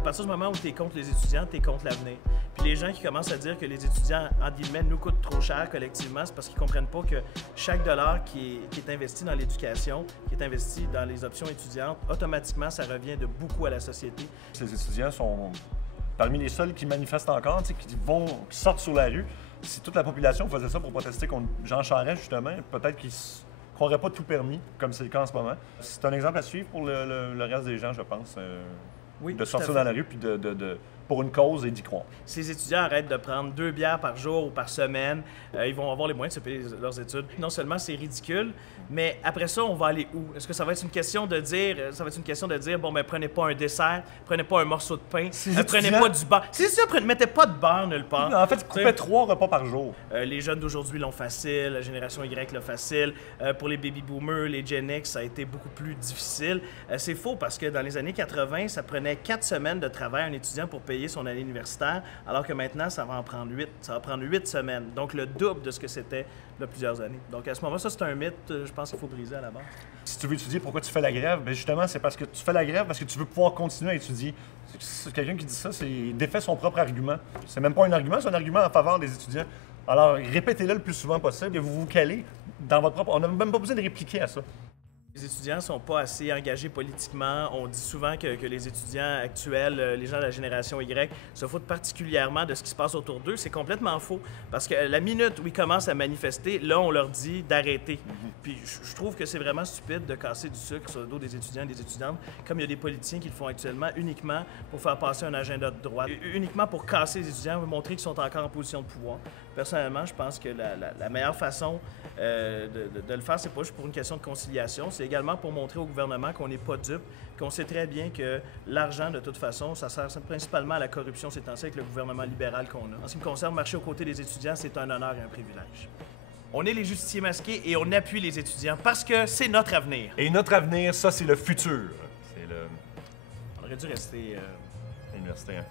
À partir du moment où tu es contre les étudiants, tu es contre l'avenir. Puis les gens qui commencent à dire que les étudiants, entre guillemets, nous coûtent trop cher collectivement, c'est parce qu'ils ne comprennent pas que chaque dollar qui est investi dans l'éducation, qui est investi dans les options étudiantes, automatiquement, ça revient de beaucoup à la société. Ces étudiants sont parmi les seuls qui manifestent encore, qui sortent sur la rue. Si toute la population faisait ça pour protester contre Jean Charest, justement, peut-être qu'ils ne croiraient pas tout permis, comme c'est le cas en ce moment. C'est un exemple à suivre pour le reste des gens, je pense, oui, de sortir dans la rue puis pour une cause et d'y croire. Si les étudiants arrêtent de prendre 2 bières par jour ou par semaine, ils vont avoir les moyens de se payer leurs études. Non seulement c'est ridicule, mais après ça, on va aller où? Est-ce que ça va être une question de dire, bon, ben prenez pas un dessert, prenez pas un morceau de pain, prenez pas du beurre. C'est ça, mettez pas de beurre nulle part. En fait, ils coupaient 3 repas par jour. Les jeunes d'aujourd'hui l'ont facile, la génération Y l'a facile. Pour les baby boomers, les Gen X, ça a été beaucoup plus difficile. C'est faux parce que dans les années 80, ça prenait 4 semaines de travail à un étudiant pour payer son année universitaire, alors que maintenant, ça va en prendre 8. Ça va prendre 8 semaines, donc le double de ce que c'était il y a plusieurs années. Donc à ce moment-là, ça c'est un mythe, je pense qu'il faut briser à la base. Si tu veux étudier, pourquoi tu fais la grève? Bien justement, c'est parce que tu fais la grève parce que tu veux pouvoir continuer à étudier. Quelqu'un qui dit ça, il défait son propre argument. C'est même pas un argument, c'est un argument en faveur des étudiants. Alors, répétez-le le plus souvent possible et vous vous calez dans votre propre... On n'a même pas besoin de répliquer à ça. Les étudiants ne sont pas assez engagés politiquement. On dit souvent que les étudiants actuels, les gens de la génération Y, se foutent particulièrement de ce qui se passe autour d'eux. C'est complètement faux. Parce que la minute où ils commencent à manifester, là, on leur dit d'arrêter. Puis je trouve que c'est vraiment stupide de casser du sucre sur le dos des étudiants et des étudiantes, comme il y a des politiciens qui le font actuellement, uniquement pour faire passer un agenda de droite, uniquement pour casser les étudiants, montrer qu'ils sont encore en position de pouvoir. Personnellement, je pense que la meilleure façon de le faire, c'est pas juste pour une question de conciliation, c'est également pour montrer au gouvernement qu'on n'est pas dupe, qu'on sait très bien que l'argent, de toute façon, ça sert principalement à la corruption ces temps-ci avec le gouvernement libéral qu'on a. En ce qui me concerne, marcher aux côtés des étudiants, c'est un honneur et un privilège. On est les justiciers masqués et on appuie les étudiants parce que c'est notre avenir. Et notre avenir, ça, c'est le futur. On aurait dû rester... Université, hein?